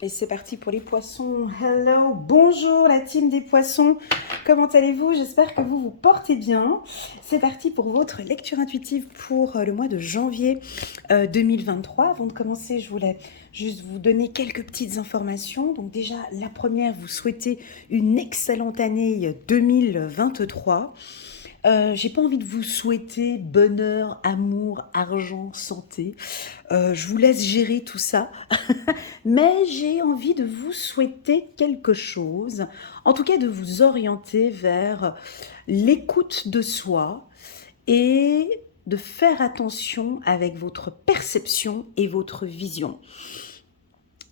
Et c'est parti pour les poissons. Hello, bonjour la team des poissons. Comment allez-vous? J'espère que vous vous portez bien. C'est parti pour votre lecture intuitive pour le mois de janvier 2023. Avant de commencer, je voulais juste vous donner quelques petites informations. Donc déjà, la première, vous souhaitez une excellente année 2023. J'ai pas envie de vous souhaiter bonheur, amour, argent, santé. Je vous laisse gérer tout ça. Mais j'ai envie de vous souhaiter quelque chose, en tout cas de vous orienter vers l'écoute de soi et de faire attention avec votre perception et votre vision.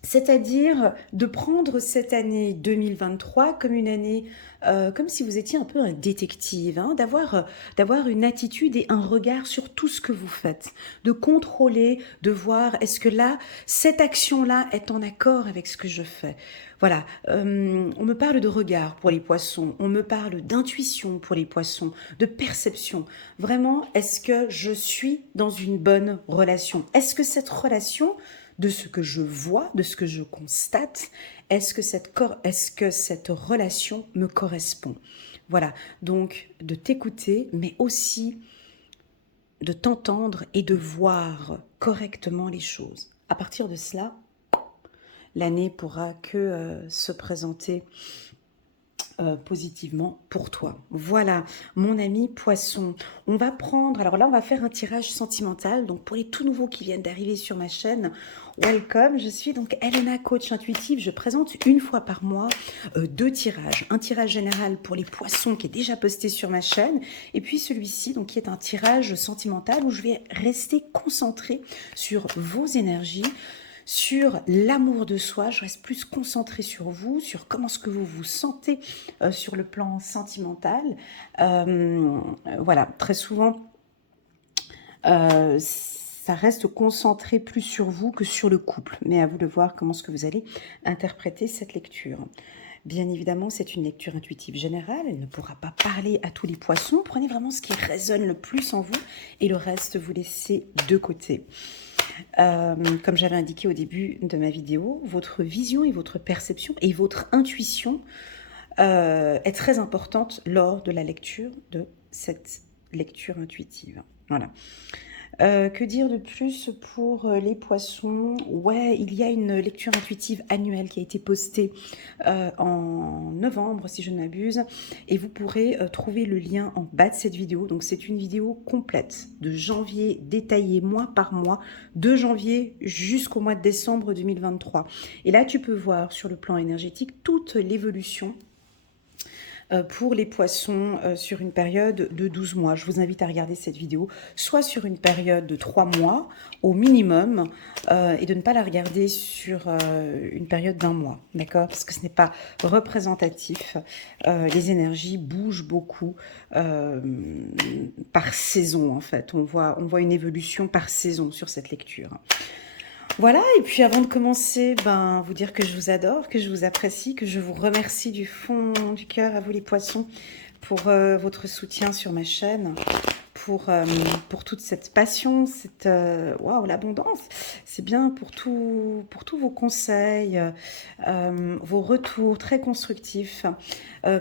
C'est-à-dire de prendre cette année 2023 comme une année, comme si vous étiez un peu un détective, hein, d'avoir une attitude et un regard sur tout ce que vous faites, de contrôler, de voir est-ce que là, cette action-là est en accord avec ce que je fais. Voilà, on me parle de regard pour les poissons, on me parle d'intuition pour les poissons, de perception. Vraiment, est-ce que je suis dans une bonne relation? Est-ce que cette relation, de ce que je vois, de ce que je constate, est-ce que cette relation me correspond? Voilà, donc de t'écouter, mais aussi de t'entendre et de voir correctement les choses. À partir de cela, l'année pourra que se présenter positivement pour toi. Voilà, mon ami poisson. On va prendre, alors là, on va faire un tirage sentimental. Donc, pour les tout nouveaux qui viennent d'arriver sur ma chaîne, welcome. Je suis donc Elena, coach intuitive. Je présente une fois par mois deux tirages. Un tirage général pour les poissons qui est déjà posté sur ma chaîne. Et puis celui-ci, donc, qui est un tirage sentimental où je vais rester concentrée sur vos énergies, sur l'amour de soi. Je reste plus concentrée sur vous, sur comment est-ce que vous vous sentez sur le plan sentimental. Voilà, très souvent, ça reste concentré plus sur vous que sur le couple. Mais à vous de voir comment est-ce que vous allez interpréter cette lecture. Bien évidemment, c'est une lecture intuitive générale. Elle ne pourra pas parler à tous les poissons. Prenez vraiment ce qui résonne le plus en vous et le reste, vous laissez de côté. Comme j'avais indiqué au début de ma vidéo, votre vision et votre perception et votre intuition est très importante lors de la lecture de cette lecture intuitive. Voilà. Que dire de plus pour les poissons? Ouais, il y a une lecture intuitive annuelle qui a été postée en novembre, si je ne m'abuse, et vous pourrez trouver le lien en bas de cette vidéo. Donc c'est une vidéo complète de janvier, détaillée mois par mois, de janvier jusqu'au mois de décembre 2023. Et là, tu peux voir sur le plan énergétique toute l'évolution pour les poissons sur une période de 12 mois. Je vous invite à regarder cette vidéo, soit sur une période de 3 mois au minimum, et de ne pas la regarder sur une période d'1 mois, d'accord? Parce que ce n'est pas représentatif. Les énergies bougent beaucoup par saison, en fait. On voit une évolution par saison sur cette lecture. Voilà, et puis avant de commencer, vous dire que je vous adore, que je vous apprécie, que je vous remercie du fond du cœur à vous les poissons pour votre soutien sur ma chaîne, pour toute cette passion, cette waouh, l'abondance. C'est bien pour tous vos conseils, vos retours très constructifs,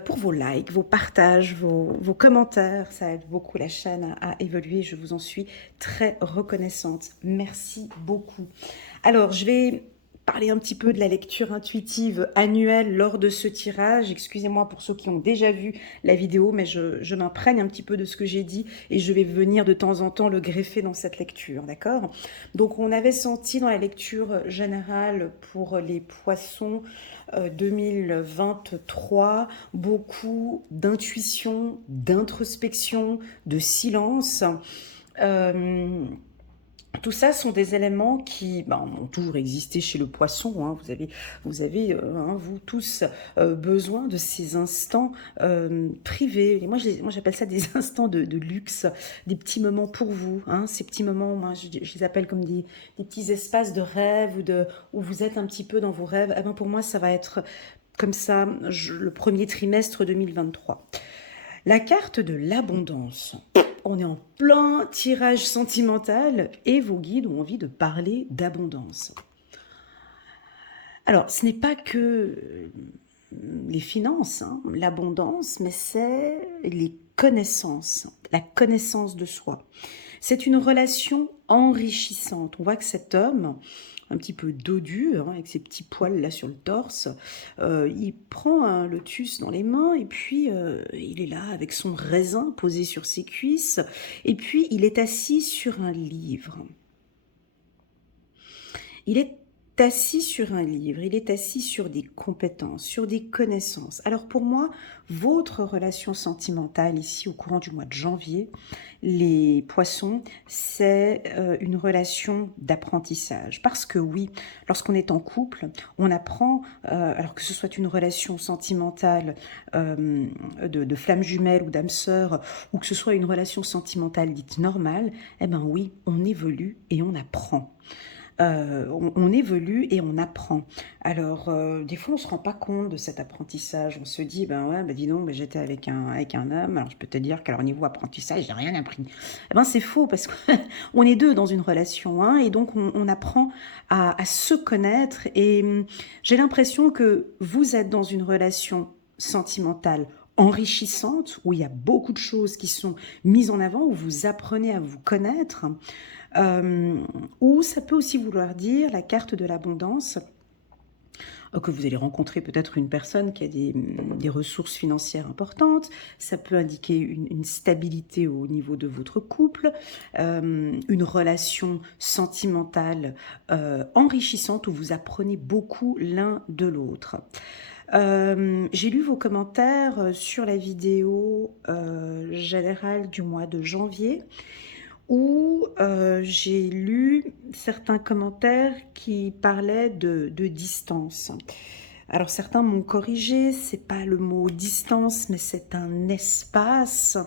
pour vos likes, vos partages, vos commentaires. Ça aide beaucoup la chaîne à évoluer. Je vous en suis très reconnaissante. Merci beaucoup. Alors, je vais parler un petit peu de la lecture intuitive annuelle lors de ce tirage. Excusez-moi pour ceux qui ont déjà vu la vidéo, mais je m'imprègne un petit peu de ce que j'ai dit et je vais venir de temps en temps le greffer dans cette lecture, d'accord? Donc, on avait senti dans la lecture générale pour les poissons 2023 beaucoup d'intuition, d'introspection, de silence. Tout ça sont des éléments qui ont toujours existé chez le poisson. Hein. Vous avez vous tous besoin de ces instants privés. Et moi, j'appelle ça des instants de luxe, des petits moments pour vous. Hein. Ces petits moments, moi, je les appelle comme des petits espaces de rêve où vous êtes un petit peu dans vos rêves. Pour moi, ça va être comme ça le premier trimestre 2023. La carte de l'abondance. On est en plein tirage sentimental et vos guides ont envie de parler d'abondance. Alors, ce n'est pas que les finances, hein, l'abondance, mais c'est les connaissances, la connaissance de soi. C'est une relation enrichissante. On voit que cet homme, un petit peu dodu, hein, avec ses petits poils là sur le torse, il prend un lotus dans les mains et puis il est là avec son raisin posé sur ses cuisses et puis il est assis sur un livre. Il est assis sur un livre, il est assis sur des compétences, sur des connaissances. Alors pour moi, votre relation sentimentale ici au courant du mois de janvier, les poissons, c'est une relation d'apprentissage. Parce que oui, lorsqu'on est en couple, on apprend, alors que ce soit une relation sentimentale de flamme jumelle ou d'âme sœur, ou que ce soit une relation sentimentale dite normale, eh ben oui, on évolue et on apprend. On évolue et on apprend. Alors, des fois, on se rend pas compte de cet apprentissage. On se dit, ben ouais, ben dis donc, ben j'étais avec un homme. Alors, je peux te dire qu'à leur niveau apprentissage, j'ai rien appris. Eh ben, c'est faux parce qu'on est deux dans une relation, hein, et donc on apprend à se connaître. Et j'ai l'impression que vous êtes dans une relation sentimentale enrichissante, où il y a beaucoup de choses qui sont mises en avant, où vous apprenez à vous connaître. Euh, ou ça peut aussi vouloir dire la carte de l'abondance, que vous allez rencontrer peut-être une personne qui a des ressources financières importantes. Ça peut indiquer une stabilité au niveau de votre couple, une relation sentimentale enrichissante où vous apprenez beaucoup l'un de l'autre. J'ai lu vos commentaires sur la vidéo générale du mois de janvier où j'ai lu certains commentaires qui parlaient de distance. Alors certains m'ont corrigé, c'est pas le mot distance, mais c'est un espace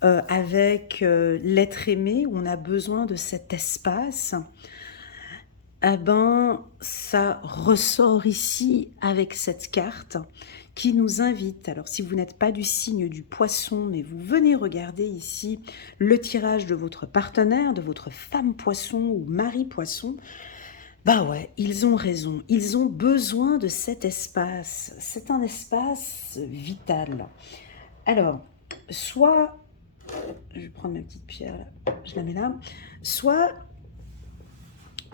avec l'être aimé où on a besoin de cet espace. Eh ben, ça ressort ici avec cette carte qui nous invite. Alors, si vous n'êtes pas du signe du poisson, mais vous venez regarder ici le tirage de votre partenaire, de votre femme poisson ou mari poisson, bah ouais, ils ont raison. Ils ont besoin de cet espace. C'est un espace vital. Alors, soit, je vais prendre ma petite pierre, là, je la mets là, soit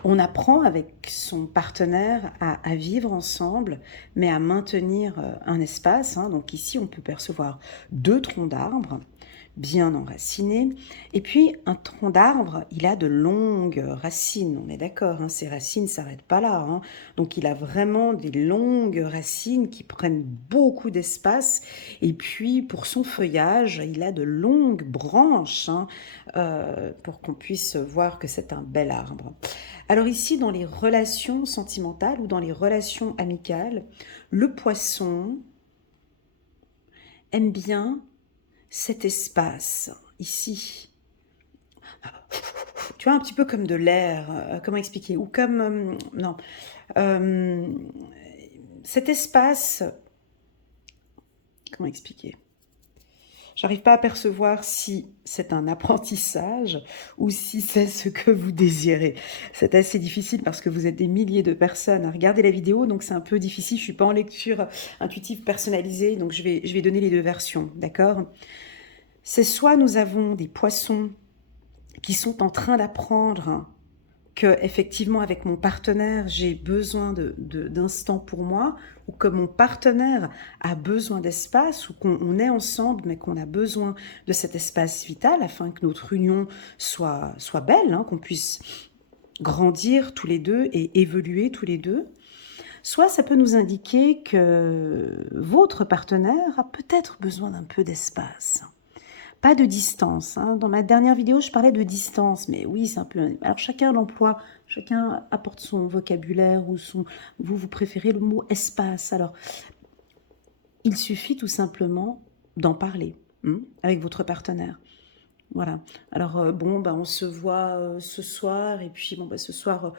on apprend avec son partenaire à vivre ensemble, mais à maintenir un espace, hein. Donc ici, on peut percevoir deux troncs d'arbres bien enracinés. Et puis, un tronc d'arbre, il a de longues racines, on est d'accord, hein, ces racines ne s'arrêtent pas là, hein. Donc, il a vraiment des longues racines qui prennent beaucoup d'espace. Et puis, pour son feuillage, il a de longues branches, hein, pour qu'on puisse voir que c'est un bel arbre. Alors ici, dans les relations sentimentales ou dans les relations amicales, le poisson aime bien cet espace, ici. Tu vois, un petit peu comme de l'air, comment expliquer? Ou comme... non. Euh, cet espace... Comment expliquer? J'arrive pas à percevoir si c'est un apprentissage ou si c'est ce que vous désirez. C'est assez difficile parce que vous êtes des milliers de personnes à regarder la vidéo, donc c'est un peu difficile. Je suis pas en lecture intuitive personnalisée, donc je vais donner les deux versions, d'accord? C'est soit nous avons des poissons qui sont en train d'apprendre que effectivement avec mon partenaire j'ai besoin d'instants pour moi, ou que mon partenaire a besoin d'espace, ou qu'on est ensemble mais qu'on a besoin de cet espace vital afin que notre union soit belle, hein, qu'on puisse grandir tous les deux et évoluer tous les deux. Soit ça peut nous indiquer que votre partenaire a peut-être besoin d'un peu d'espace. Pas de distance, hein. Dans ma dernière vidéo, je parlais de distance, mais oui, c'est un peu... Alors, chacun l'emploie, chacun apporte son vocabulaire ou son... Vous préférez le mot espace. Alors, il suffit tout simplement d'en parler, hein, avec votre partenaire. Voilà. Alors, bon, bah, on se voit ce soir, et puis, bon, bah, ce soir,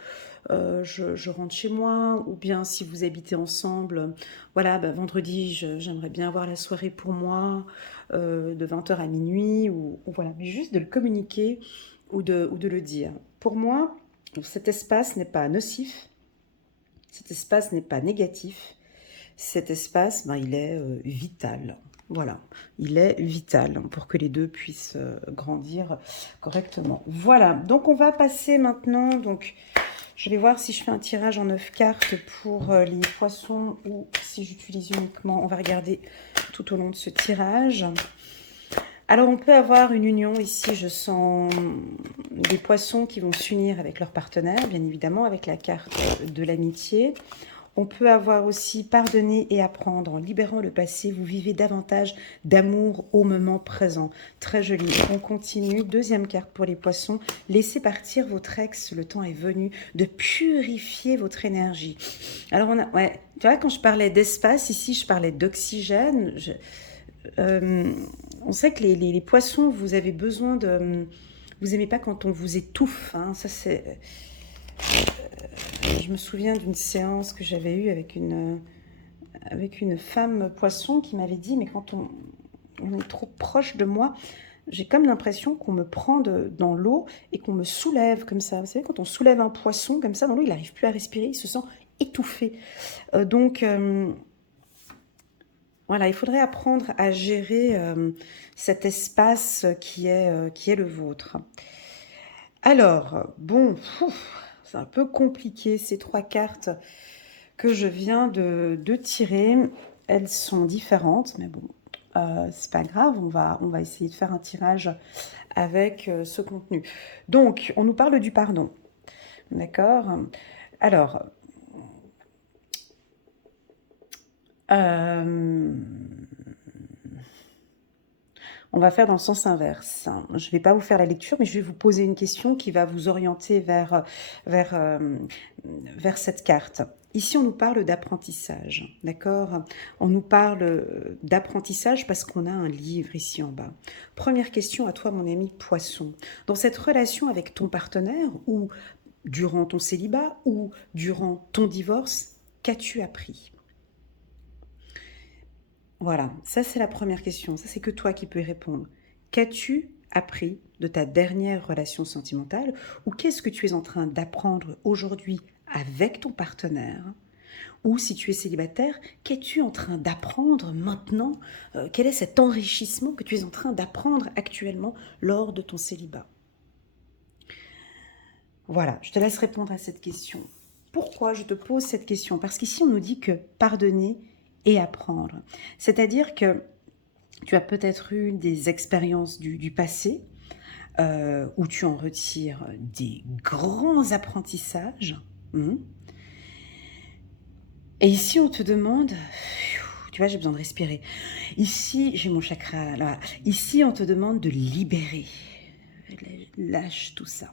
je rentre chez moi, ou bien si vous habitez ensemble, voilà, bah, vendredi, j'aimerais bien avoir la soirée pour moi, de 20h à minuit, ou voilà, mais juste de le communiquer ou de le dire. Pour moi, cet espace n'est pas nocif, Cet espace n'est pas négatif. Cet espace, ben, il est vital. Voilà, il est vital pour que les deux puissent grandir correctement. Voilà, donc on va passer maintenant, donc je vais voir si je fais un tirage en 9 cartes pour les poissons ou si j'utilise uniquement, on va regarder tout au long de ce tirage. Alors on peut avoir une union ici, je sens des poissons qui vont s'unir avec leur partenaire, bien évidemment avec la carte de l'amitié. On peut avoir aussi pardonner et apprendre. En libérant le passé, vous vivez davantage d'amour au moment présent. Très joli. On continue. Deuxième carte pour les poissons. Laissez partir votre ex. Le temps est venu de purifier votre énergie. Alors, ouais, tu vois, quand je parlais d'espace, ici, je parlais d'oxygène. On sait que les poissons, vous avez besoin de... Vous n'aimez pas quand on vous étouffe. Hein, ça, c'est... Je me souviens d'une séance que j'avais eue avec une femme poisson qui m'avait dit, mais quand on est trop proche de moi, j'ai comme l'impression qu'on me prend dans l'eau et qu'on me soulève comme ça. Vous savez, quand on soulève un poisson comme ça dans l'eau, il n'arrive plus à respirer, il se sent étouffé. Donc, voilà, il faudrait apprendre à gérer cet espace qui est le vôtre. Alors, bon, c'est un peu compliqué ces trois cartes que je viens de tirer. Elles sont différentes, mais bon, c'est pas grave, on va essayer de faire un tirage avec ce contenu. Donc, on nous parle du pardon, d'accord? Alors, on va faire dans le sens inverse. Je ne vais pas vous faire la lecture, mais je vais vous poser une question qui va vous orienter vers cette carte. Ici, on nous parle d'apprentissage, d'accord? On nous parle d'apprentissage parce qu'on a un livre ici en bas. Première question à toi, mon ami Poisson. Dans cette relation avec ton partenaire, ou durant ton célibat, ou durant ton divorce, qu'as-tu appris? Voilà, ça c'est la première question, ça c'est que toi qui peux y répondre. Qu'as-tu appris de ta dernière relation sentimentale ou qu'est-ce que tu es en train d'apprendre aujourd'hui avec ton partenaire? Ou si tu es célibataire, qu'es-tu en train d'apprendre maintenant? Quel est cet enrichissement que tu es en train d'apprendre actuellement lors de ton célibat? Voilà, je te laisse répondre à cette question. Pourquoi je te pose cette question? Parce qu'ici on nous dit que pardonner et apprendre. C'est-à-dire que tu as peut-être eu des expériences du passé où tu en retires des grands apprentissages. Et ici, on te demande, tu vois, j'ai besoin de respirer. Ici, j'ai mon chakra là. Ici, on te demande de libérer. Lâche tout ça.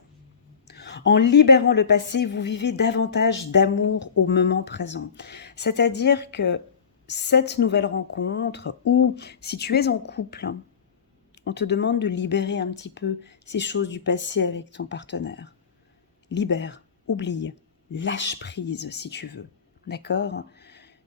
En libérant le passé, vous vivez davantage d'amour au moment présent. C'est-à-dire que cette nouvelle rencontre, ou si tu es en couple, on te demande de libérer un petit peu ces choses du passé avec ton partenaire. Libère, oublie, lâche prise si tu veux. D'accord?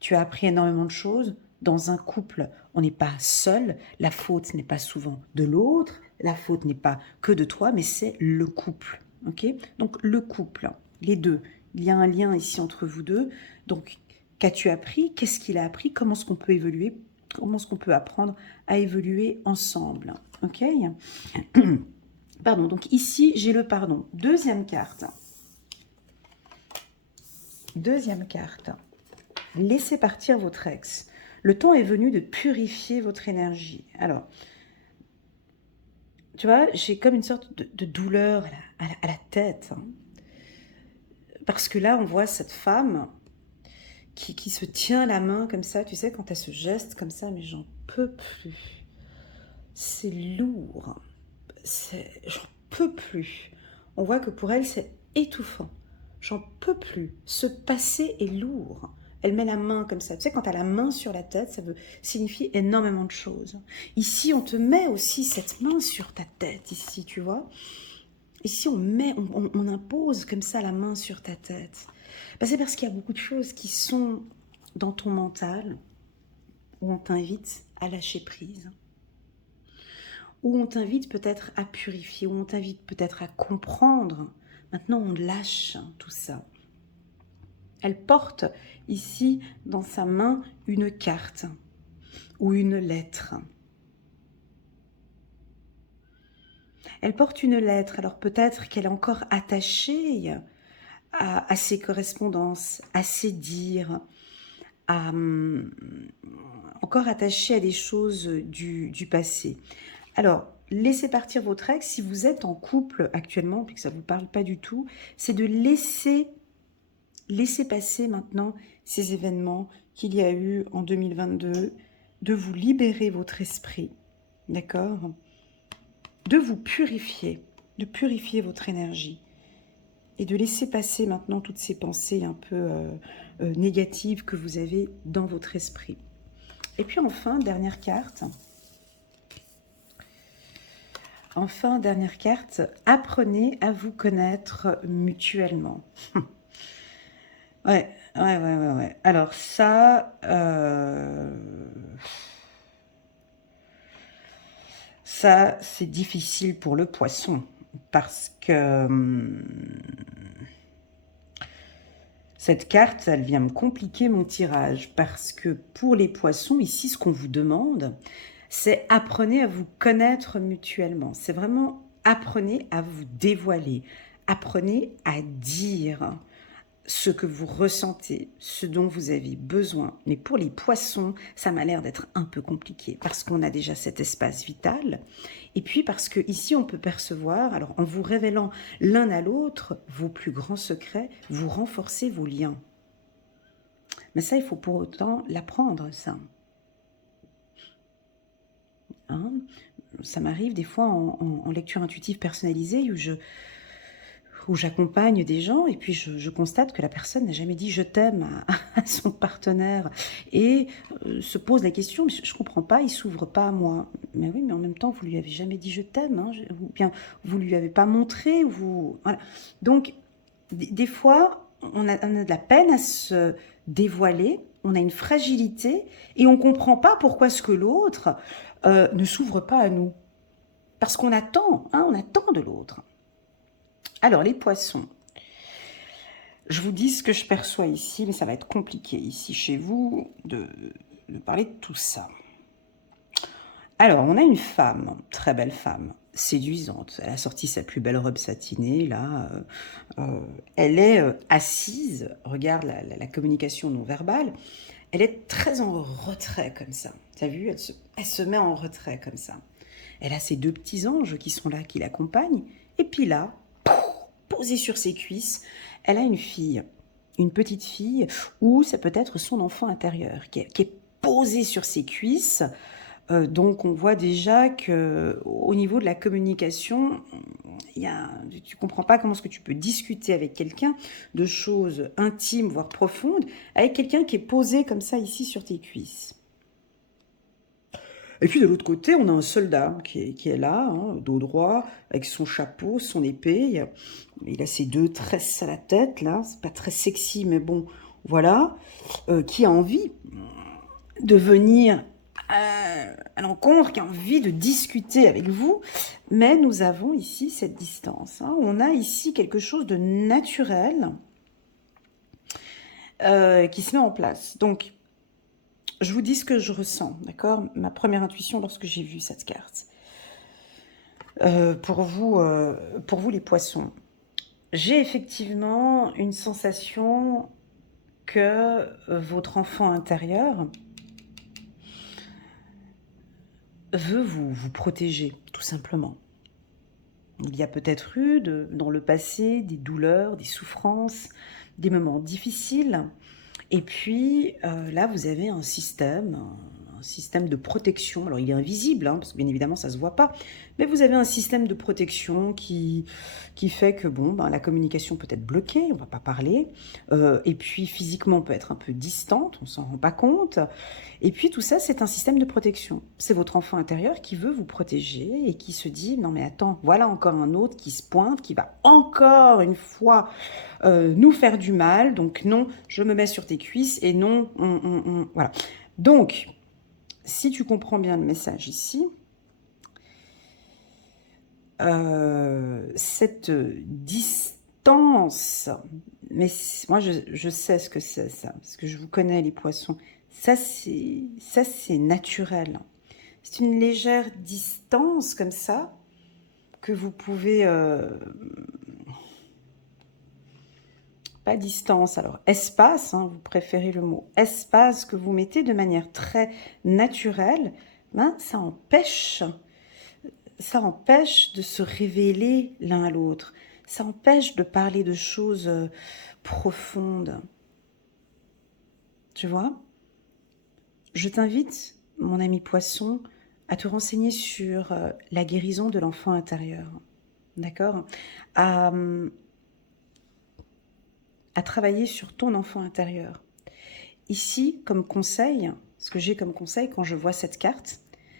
Tu as appris énormément de choses. Dans un couple, on n'est pas seul. La faute n'est pas souvent de l'autre. La faute n'est pas que de toi, mais c'est le couple. Ok? Donc le couple, les deux. Il y a un lien ici entre vous deux. Donc, qu'as-tu appris? Qu'est-ce qu'il a appris? Comment est-ce qu'on peut évoluer? Comment est-ce qu'on peut apprendre à évoluer ensemble? Ok? Pardon, donc ici, j'ai le pardon. Deuxième carte. Deuxième carte. Laissez partir votre ex. Le temps est venu de purifier votre énergie. Alors, tu vois, j'ai comme une sorte de douleur à la tête. Hein. Parce que là, on voit cette femme qui se tient la main comme ça, tu sais, quand elle se geste comme ça, mais j'en peux plus. C'est lourd. J'en peux plus. On voit que pour elle, c'est étouffant. J'en peux plus. Ce passé est lourd. Elle met la main comme ça. Tu sais, quand tu as la main sur la tête, ça veut signifier énormément de choses. Ici, on te met aussi cette main sur ta tête, ici, tu vois. Ici, on impose comme ça la main sur ta tête. Ben, c'est parce qu'il y a beaucoup de choses qui sont dans ton mental où on t'invite à lâcher prise. Où on t'invite peut-être à purifier, où on t'invite peut-être à comprendre. Maintenant, on lâche tout ça. Elle porte ici dans sa main une carte ou une lettre. Elle porte une lettre, alors peut-être qu'elle est encore attachée à ses correspondances, à ses dires, encore attachée à des choses du passé. Alors, laissez partir votre ex. Si vous êtes en couple actuellement, puis que ça ne vous parle pas du tout, c'est de laisser passer maintenant ces événements qu'il y a eu en 2022, de vous libérer votre esprit, d'accord? De vous purifier, de purifier votre énergie et de laisser passer maintenant toutes ces pensées un peu négatives que vous avez dans votre esprit. Et puis enfin, dernière carte. Enfin, dernière carte, apprenez à vous connaître mutuellement. Ouais. Alors ça, c'est difficile pour le poisson parce que cette carte, elle vient me compliquer mon tirage parce que pour les poissons, ici, ce qu'on vous demande, c'est apprenez à vous connaître mutuellement. C'est vraiment apprenez à vous dévoiler, apprenez à dire ce que vous ressentez, ce dont vous avez besoin. Mais pour les poissons, ça m'a l'air d'être un peu compliqué parce qu'on a déjà cet espace vital. Et puis parce que ici on peut percevoir, alors en vous révélant l'un à l'autre vos plus grands secrets, vous renforcez vos liens. Mais ça, il faut pour autant l'apprendre, ça. Hein, ça m'arrive des fois en lecture intuitive personnalisée où j'accompagne des gens et puis je constate que la personne n'a jamais dit « je t'aime » à son partenaire et se pose la question « je ne comprends pas, il ne s'ouvre pas à moi ». Mais oui, mais en même temps, vous ne lui avez jamais dit « je t'aime hein, », ou bien vous ne lui avez pas montré. Voilà. Donc, des fois, on a de la peine à se dévoiler, on a une fragilité et on ne comprend pas pourquoi ce que l'autre ne s'ouvre pas à nous. Parce qu'on attend, hein, on attend de l'autre. Alors, les poissons, je vous dis ce que je perçois ici, mais ça va être compliqué ici chez vous de parler de tout ça. Alors, on a une femme, très belle femme, séduisante. Elle a sorti sa plus belle robe satinée, là. Elle est assise, regarde la communication non verbale. Elle est très en retrait comme ça. Tu as vu, elle se met en retrait comme ça. Elle a ses deux petits anges qui sont là, qui l'accompagnent. Et puis là, posée sur ses cuisses, elle a une fille, une petite fille, ou ça peut être son enfant intérieur, qui est posée sur ses cuisses. Donc on voit déjà qu'au niveau de la communication, tu comprends pas comment est-ce que tu peux discuter avec quelqu'un de choses intimes, voire profondes, avec quelqu'un qui est posé comme ça ici sur tes cuisses. Et puis de l'autre côté, on a un soldat qui est là, hein, dos droit, avec son chapeau, son épée. Il a ses deux tresses à la tête, là. C'est pas très sexy, mais bon, voilà. Qui a envie de venir à l'encontre, qui a envie de discuter avec vous. Mais nous avons ici cette distance. Hein. On a ici quelque chose de naturel qui se met en place. Donc, je vous dis ce que je ressens, d'accord? Ma première intuition lorsque j'ai vu cette carte. Pour vous les poissons, j'ai effectivement une sensation que votre enfant intérieur veut vous protéger, tout simplement. Il y a peut-être eu dans le passé des douleurs, des souffrances, des moments difficiles. Et puis là, vous avez un système de protection. Alors, il est invisible, hein, parce que bien évidemment, ça ne se voit pas. Mais vous avez un système de protection qui fait que bon, la communication peut être bloquée, on ne va pas parler. Et puis, physiquement, on peut être un peu distante, on ne s'en rend pas compte. Et puis, tout ça, c'est un système de protection. C'est votre enfant intérieur qui veut vous protéger et qui se dit, non mais attends, voilà encore un autre qui se pointe, qui va encore une fois nous faire du mal. Donc non, je me mets sur tes cuisses et non, voilà. Donc, si tu comprends bien le message ici, cette intense. Mais moi, je sais ce que c'est ça, parce que je vous connais les poissons. Ça, c'est naturel. C'est une légère distance comme ça que vous pouvez... pas distance, alors espace, hein, vous préférez le mot espace que vous mettez de manière très naturelle, ben, ça empêche de se révéler l'un à l'autre. Ça empêche de parler de choses profondes. Tu vois? Je t'invite, mon ami poisson, à te renseigner sur la guérison de l'enfant intérieur. D'accord? À travailler sur ton enfant intérieur. Ici, comme conseil, ce que j'ai comme conseil quand je vois cette carte,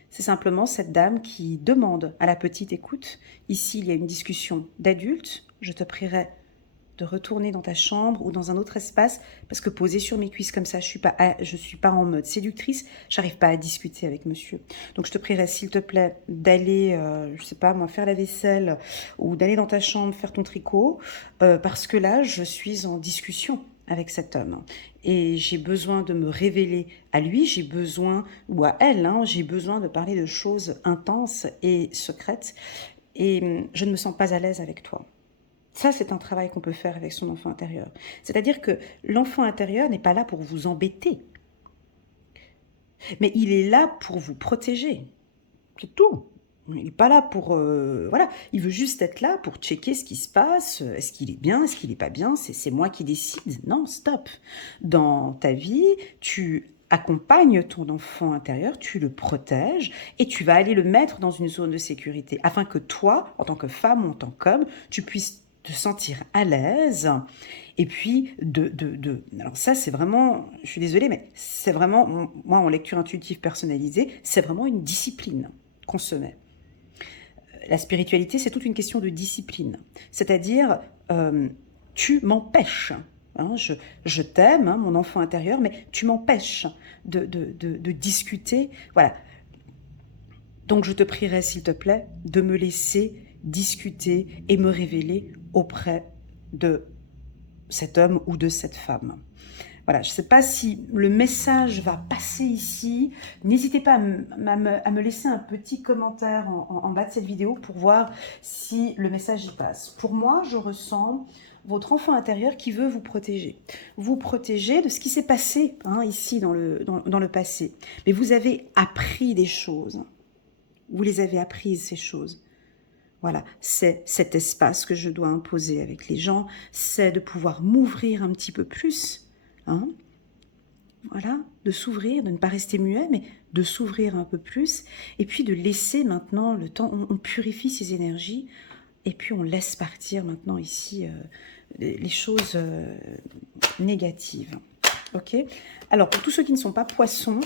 c'est simplement cette dame qui demande à la petite écoute. Ici, il y a une discussion d'adulte. Je te prierai de retourner dans ta chambre ou dans un autre espace, parce que posée sur mes cuisses comme ça, je suis pas en mode séductrice, j'arrive pas à discuter avec monsieur. Donc je te prierai, s'il te plaît, d'aller, je sais pas moi, faire la vaisselle ou d'aller dans ta chambre faire ton tricot, parce que là, je suis en discussion avec cet homme. Et j'ai besoin de me révéler à lui, j'ai besoin, ou à elle, hein, j'ai besoin de parler de choses intenses et secrètes, et je ne me sens pas à l'aise avec toi. Ça, c'est un travail qu'on peut faire avec son enfant intérieur. C'est-à-dire que l'enfant intérieur n'est pas là pour vous embêter, mais il est là pour vous protéger. C'est tout. Il n'est pas là pour... voilà, il veut juste être là pour checker ce qui se passe. Est-ce qu'il est bien? Est-ce qu'il n'est pas bien? C'est moi qui décide. Non, stop. Dans ta vie, tu accompagnes ton enfant intérieur, tu le protèges et tu vas aller le mettre dans une zone de sécurité afin que toi, en tant que femme ou en tant qu'homme, tu puisses te sentir à l'aise et puis alors ça c'est vraiment, je suis désolée, mais c'est vraiment, moi en lecture intuitive personnalisée, c'est vraiment une discipline qu'on se met. La spiritualité, c'est toute une question de discipline. C'est-à-dire, tu m'empêches. Hein, je t'aime, hein, mon enfant intérieur, mais tu m'empêches de discuter. Voilà. Donc, je te prierai, s'il te plaît, de me laisser discuter et me révéler auprès de cet homme ou de cette femme. Voilà, je ne sais pas si le message va passer ici. N'hésitez pas à me laisser un petit commentaire en bas de cette vidéo pour voir si le message y passe. Pour moi, je ressens votre enfant intérieur qui veut vous protéger. Vous protéger de ce qui s'est passé hein, ici dans le passé. Mais vous avez appris des choses. Vous les avez apprises, ces choses. Voilà, c'est cet espace que je dois imposer avec les gens. C'est de pouvoir m'ouvrir un petit peu plus. Hein, voilà, de s'ouvrir, de ne pas rester muet, mais de s'ouvrir un peu plus, et puis de laisser maintenant le temps, on purifie ces énergies, et puis on laisse partir maintenant ici les choses négatives. Ok. Alors, pour tous ceux qui ne sont pas poissons,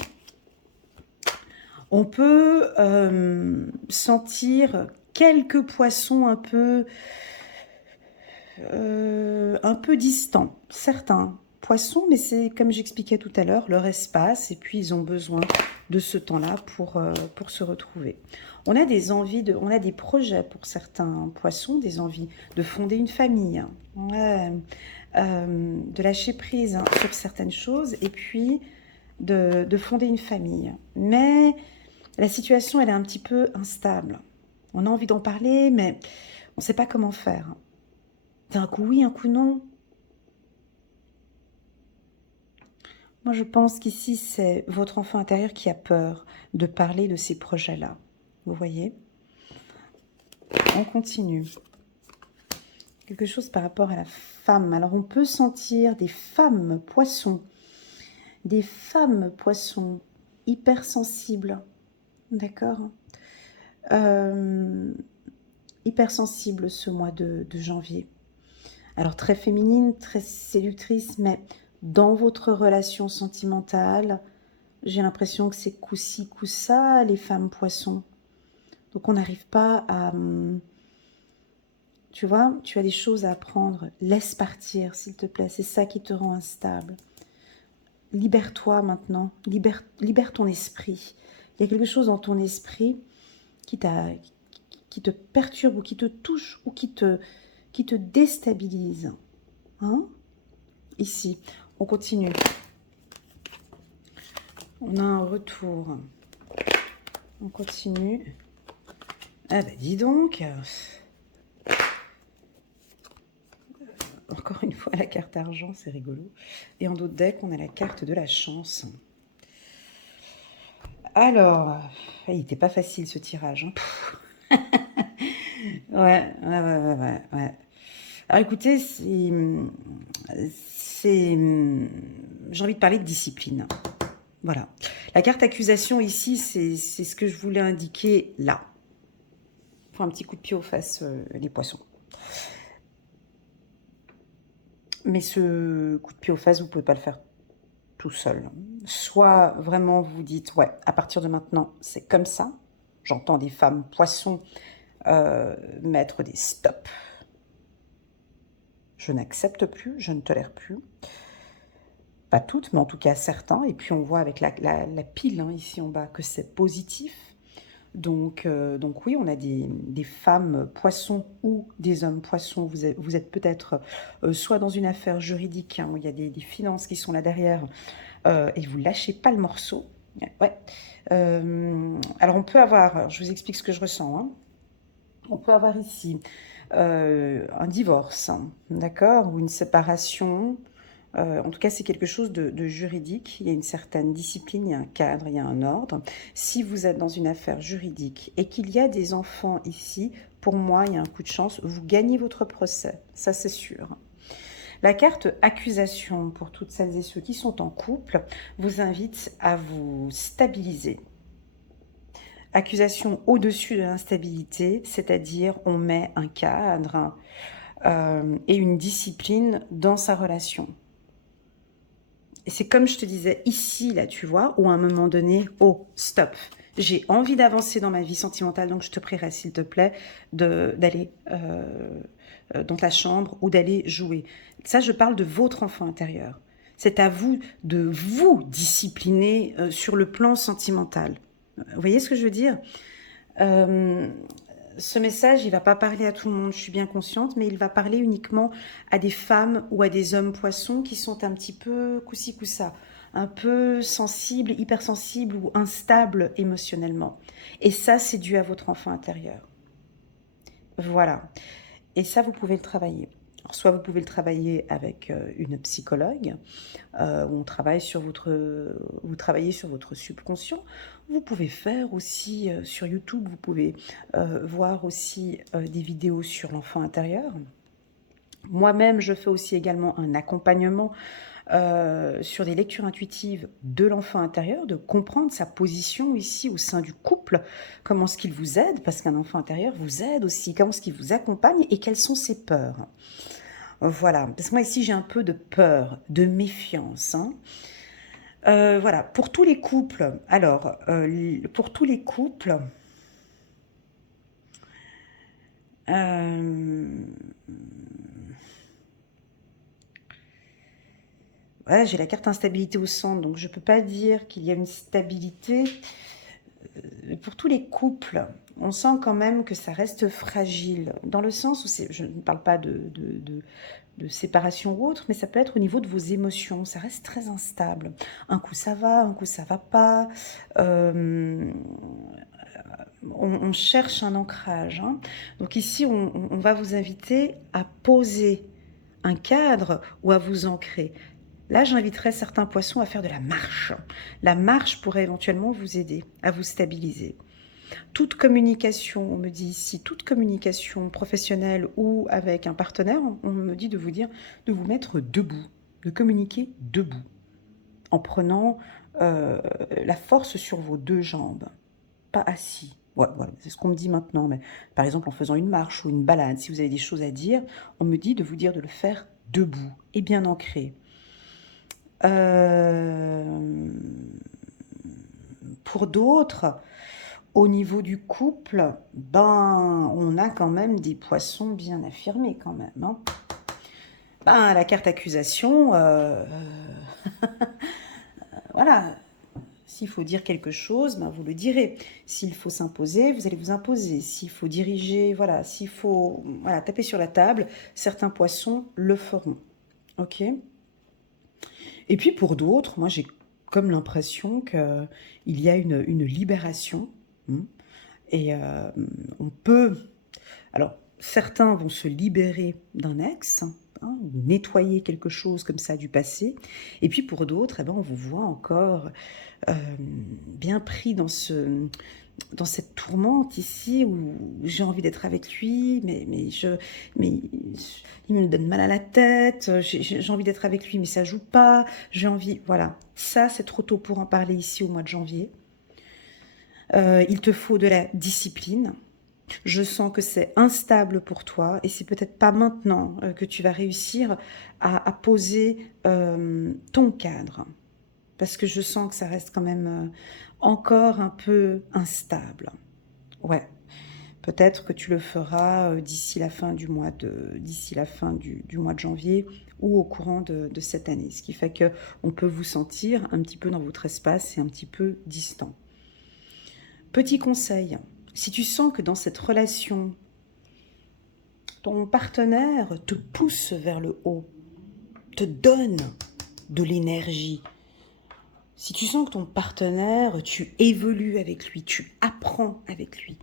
on peut sentir quelques poissons un peu distants, certains poissons, mais c'est comme j'expliquais tout à l'heure, leur espace, et puis ils ont besoin de ce temps-là pour se retrouver. On a des envies, on a des projets pour certains poissons, des envies de fonder une famille, ouais, de lâcher prise hein, sur certaines choses, et puis de fonder une famille. Mais la situation, elle est un petit peu instable. On a envie d'en parler, mais on ne sait pas comment faire. C'est un coup oui, un coup non. Moi, je pense qu'ici, c'est votre enfant intérieur qui a peur de parler de ces projets-là. Vous voyez? On continue. Quelque chose par rapport à la femme. Alors, on peut sentir des femmes poissons. Des femmes poissons hypersensibles. D'accord? Hypersensibles ce mois de janvier. Alors, très féminine, très séductrice, mais dans votre relation sentimentale, j'ai l'impression que c'est coup-ci, coup-ça, les femmes poissons. Donc, on n'arrive pas à... Tu vois, tu as des choses à apprendre. Laisse partir, s'il te plaît. C'est ça qui te rend instable. Libère-toi maintenant. Libère ton esprit. Il y a quelque chose dans ton esprit qui te perturbe ou qui te touche ou qui qui te déstabilise. Hein? Ici, on continue. On a un retour. On continue. Ah bah dis donc. Encore une fois, la carte argent, c'est rigolo. Et en d'autres decks, on a la carte de la chance. Alors, il n'était pas facile ce tirage. Hein. Ouais. Alors écoutez, j'ai envie de parler de discipline. Voilà. La carte accusation ici, c'est ce que je voulais indiquer là. Pour un petit coup de pied aux fesses, les poissons. Mais ce coup de pied aux fesses, vous ne pouvez pas le faire tout seul. Soit vraiment vous dites, ouais, à partir de maintenant, c'est comme ça. J'entends des femmes poissons mettre des stops. Je n'accepte plus, je ne tolère plus. Pas toutes, mais en tout cas certains. Et puis on voit avec la pile hein, ici en bas que c'est positif. Donc oui, on a des femmes poissons ou des hommes poissons. Vous êtes peut-être soit dans une affaire juridique hein, où il y a des finances qui sont là derrière et vous lâchez pas le morceau. Ouais. Alors on peut avoir, je vous explique ce que je ressens. Hein. On peut avoir ici un divorce, hein, d'accord, ou une séparation. En tout cas, c'est quelque chose de juridique. Il y a une certaine discipline, il y a un cadre, il y a un ordre. Si vous êtes dans une affaire juridique et qu'il y a des enfants ici, pour moi, il y a un coup de chance, vous gagnez votre procès. Ça, c'est sûr. La carte accusation, pour toutes celles et ceux qui sont en couple, vous invite à vous stabiliser. Accusation au-dessus de l'instabilité, c'est-à-dire on met un cadre et une discipline dans sa relation. Et c'est comme je te disais ici, là, tu vois, où à un moment donné, oh, stop, j'ai envie d'avancer dans ma vie sentimentale, donc je te prierai, s'il te plaît, d'aller dans ta chambre ou d'aller jouer. Ça, je parle de votre enfant intérieur. C'est à vous de vous discipliner sur le plan sentimental. Vous voyez ce que je veux dire? Ce message, il ne va pas parler à tout le monde, je suis bien consciente, mais il va parler uniquement à des femmes ou à des hommes poissons qui sont un petit peu coup-ci, coup-ça, un peu sensibles, hypersensibles ou instables émotionnellement. Et ça, c'est dû à votre enfant intérieur. Voilà. Et ça, vous pouvez le travailler. Alors, soit vous pouvez le travailler avec une psychologue, où on travaille sur vous travaillez sur votre subconscient. Vous pouvez faire aussi sur YouTube, vous pouvez voir aussi des vidéos sur l'enfant intérieur. Moi-même, je fais aussi également un accompagnement sur des lectures intuitives de l'enfant intérieur, de comprendre sa position ici au sein du couple, comment est-ce qu'il vous aide, parce qu'un enfant intérieur vous aide aussi, comment est-ce qu'il vous accompagne et quelles sont ses peurs. Voilà, parce que moi ici j'ai un peu de peur, de méfiance. Hein. Voilà, pour tous les couples, alors, pour tous les couples, voilà, j'ai la carte instabilité au centre, donc je ne peux pas dire qu'il y a une stabilité. Pour tous les couples, on sent quand même que ça reste fragile, dans le sens où je ne parle pas de séparation ou autre, mais ça peut être au niveau de vos émotions, ça reste très instable. Un coup ça va, un coup ça va pas. On cherche un ancrage. Hein. Donc ici, on va vous inviter à poser un cadre ou à vous ancrer. Là, j'inviterais certains poissons à faire de la marche. La marche pourrait éventuellement vous aider à vous stabiliser. Toute communication, on me dit ici, toute communication professionnelle ou avec un partenaire, on me dit de vous dire de vous mettre debout, de communiquer debout, en prenant la force sur vos deux jambes, pas assis. Ouais, voilà, c'est ce qu'on me dit maintenant. Mais par exemple, en faisant une marche ou une balade, si vous avez des choses à dire, on me dit de vous dire de le faire debout et bien ancré. Pour d'autres, au niveau du couple, ben, on a quand même des poissons bien affirmés quand même. Hein. La carte accusation, voilà, S'il faut dire quelque chose, ben vous le direz. S'il faut s'imposer, vous allez vous imposer. S'il faut diriger, voilà, s'il faut voilà, taper sur la table, certains poissons le feront. Ok? Et puis pour d'autres, moi j'ai comme l'impression qu'il y a une libération. Hein, et on peut... Alors, certains vont se libérer d'un ex, hein, ou nettoyer quelque chose comme ça du passé. Et puis pour d'autres, eh ben, on vous voit encore bien pris dans cette tourmente ici où j'ai envie d'être avec lui, mais il me donne mal à la tête, j'ai envie d'être avec lui, mais ça joue pas, j'ai envie, voilà. Ça, c'est trop tôt pour en parler ici au mois de janvier. Il te faut de la discipline. Je sens que c'est instable pour toi et c'est peut-être pas maintenant que tu vas réussir à poser ton cadre. Parce que je sens que ça reste quand même encore un peu instable. Ouais, peut-être que tu le feras d'ici la fin du mois du mois de janvier ou au courant de cette année. Ce qui fait qu'on peut vous sentir un petit peu dans votre espace et un petit peu distant. Petit conseil, si tu sens que dans cette relation, ton partenaire te pousse vers le haut, te donne de l'énergie, si tu sens que ton partenaire, tu évolues avec lui, tu apprends avec lui,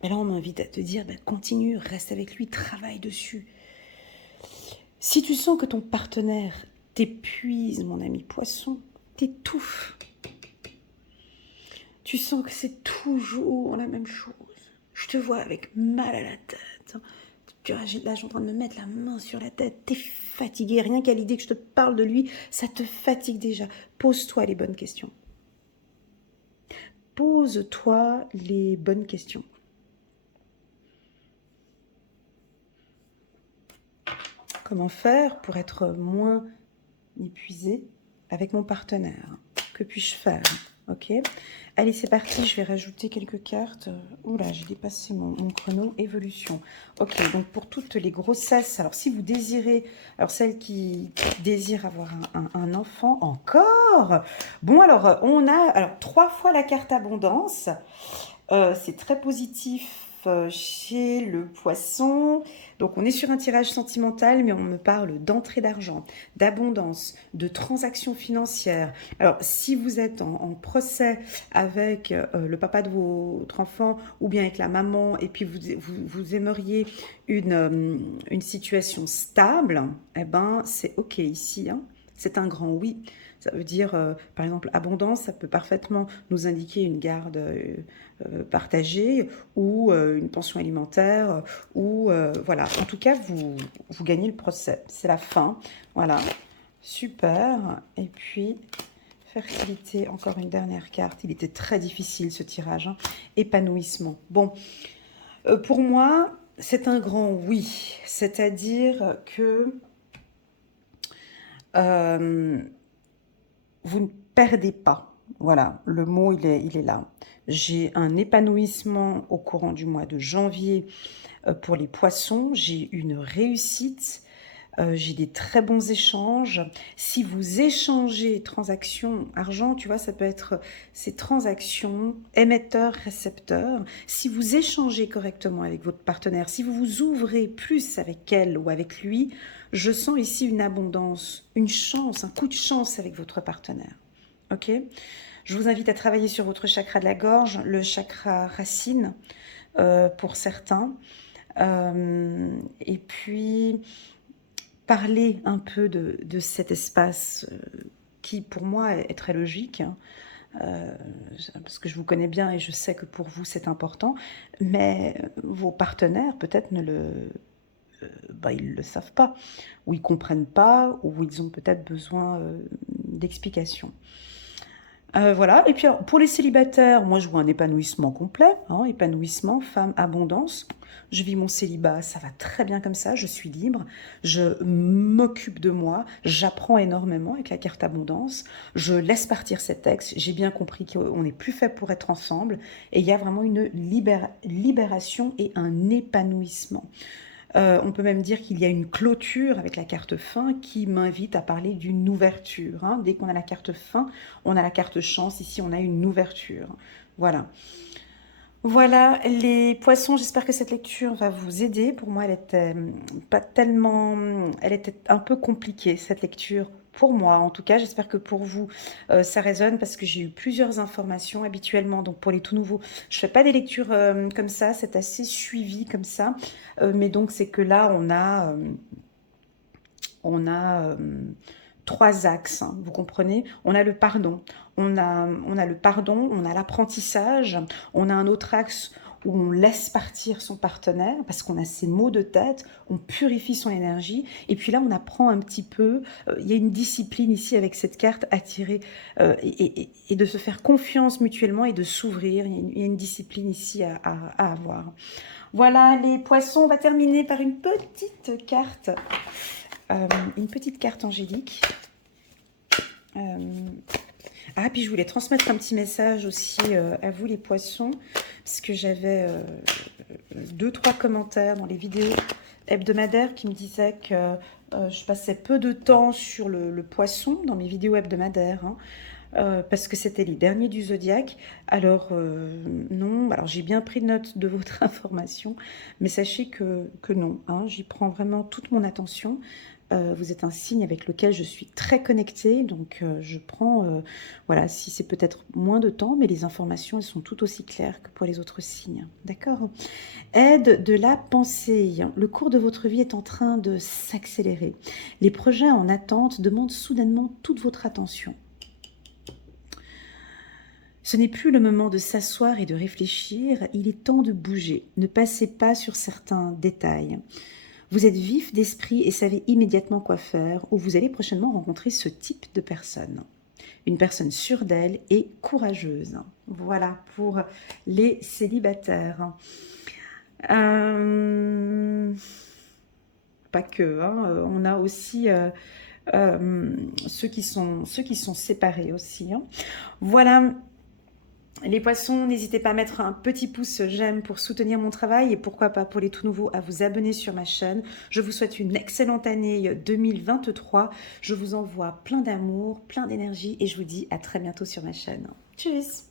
ben là on m'invite à te dire, ben continue, reste avec lui, travaille dessus. Si tu sens que ton partenaire t'épuise, mon ami poisson, t'étouffe, tu sens que c'est toujours la même chose, je te vois avec mal à la tête, là je suis en train de me mettre la main sur la tête, t'es fatigué, rien qu'à l'idée que je te parle de lui, ça te fatigue déjà. Pose-toi les bonnes questions. Pose-toi les bonnes questions. Comment faire pour être moins épuisé avec mon partenaire? Que puis-je faire? Ok. Allez, c'est parti. Je vais rajouter quelques cartes. Oula, j'ai dépassé mon chrono. Évolution. Ok, donc pour toutes les grossesses, alors si vous désirez, alors celles qui désirent avoir un enfant, encore. Bon, alors on a 3 fois la carte abondance. C'est très positif chez le poisson. Donc on est sur un tirage sentimental, mais on me parle d'entrée d'argent, d'abondance, de transactions financières. Alors si vous êtes en procès avec le papa de votre enfant ou bien avec la maman, et puis vous aimeriez une situation stable, eh ben c'est ok ici, hein. C'est un grand oui. Ça veut dire, par exemple, abondance, ça peut parfaitement nous indiquer une garde partagée ou une pension alimentaire ou voilà. En tout cas, vous gagnez le procès. C'est la fin. Voilà. Super. Et puis, fertilité, encore une dernière carte. Il était très difficile ce tirage. Hein. Épanouissement. Bon, pour moi, c'est un grand oui. C'est-à-dire que vous ne perdez pas. Voilà, le mot, il est là. J'ai un épanouissement au courant du mois de janvier pour les poissons. J'ai une réussite. J'ai des très bons échanges. Si vous échangez transactions, argent, tu vois, ça peut être ces transactions émetteur-récepteur. Si vous échangez correctement avec votre partenaire, si vous vous ouvrez plus avec elle ou avec lui, je sens ici une abondance, une chance, un coup de chance avec votre partenaire. Ok ? Je vous invite à travailler sur votre chakra de la gorge, le chakra racine pour certains. Et puis parler un peu de cet espace qui, pour moi, est très logique, hein, parce que je vous connais bien et je sais que pour vous, c'est important, mais vos partenaires, peut-être, ils ne le savent pas, ou ils ne comprennent pas, ou ils ont peut-être besoin d'explications. Voilà, et puis alors, pour les célibataires, moi je vois un épanouissement complet, hein, épanouissement, femme, abondance. Je vis mon célibat, ça va très bien comme ça, je suis libre, je m'occupe de moi, j'apprends énormément avec la carte abondance, je laisse partir cet ex, j'ai bien compris qu'on n'est plus fait pour être ensemble, et il y a vraiment une libération et un épanouissement. On peut même dire qu'il y a une clôture avec la carte fin qui m'invite à parler d'une ouverture. Hein. Dès qu'on a la carte fin, on a la carte chance. Ici, on a une ouverture. Voilà. Voilà, les poissons, j'espère que cette lecture va vous aider. Pour moi, elle était pas tellement... Elle était un peu compliquée, cette lecture. Pour moi, en tout cas, j'espère que pour vous, ça résonne parce que j'ai eu plusieurs informations habituellement. Donc, pour les tout nouveaux, je fais pas des lectures comme ça, c'est assez suivi comme ça. Mais donc, c'est que là, on a trois axes, hein, vous comprenez? On a le pardon, on a le pardon, on a l'apprentissage, on a un autre axe où on laisse partir son partenaire parce qu'on a ses maux de tête, on purifie son énergie et puis là on apprend un petit peu, il y a une discipline ici avec cette carte à tirer et de se faire confiance mutuellement et de s'ouvrir, il y a une discipline ici à avoir. Voilà les poissons, on va terminer par une petite carte angélique. Ah, puis je voulais transmettre un petit message aussi à vous les poissons, parce que j'avais 2-3 commentaires dans les vidéos hebdomadaires qui me disaient que je passais peu de temps sur le poisson dans mes vidéos hebdomadaires, hein, parce que c'était les derniers du zodiaque. Alors non, alors j'ai bien pris note de votre information, mais sachez que non, hein, j'y prends vraiment toute mon attention. Vous êtes un signe avec lequel je suis très connectée, donc je prends, voilà, si c'est peut-être moins de temps, mais les informations, elles sont tout aussi claires que pour les autres signes, d'accord? Aide de la pensée. Le cours de votre vie est en train de s'accélérer. Les projets en attente demandent soudainement toute votre attention. Ce n'est plus le moment de s'asseoir et de réfléchir, il est temps de bouger. Ne passez pas sur certains détails. Vous êtes vif d'esprit et savez immédiatement quoi faire, ou vous allez prochainement rencontrer ce type de personne. Une personne sûre d'elle et courageuse. Voilà pour les célibataires. Pas que, hein, on a aussi ceux qui sont séparés aussi. Hein. Voilà. Les poissons, n'hésitez pas à mettre un petit pouce j'aime pour soutenir mon travail et pourquoi pas pour les tout nouveaux à vous abonner sur ma chaîne. Je vous souhaite une excellente année 2023. Je vous envoie plein d'amour, plein d'énergie et je vous dis à très bientôt sur ma chaîne. Tchuss!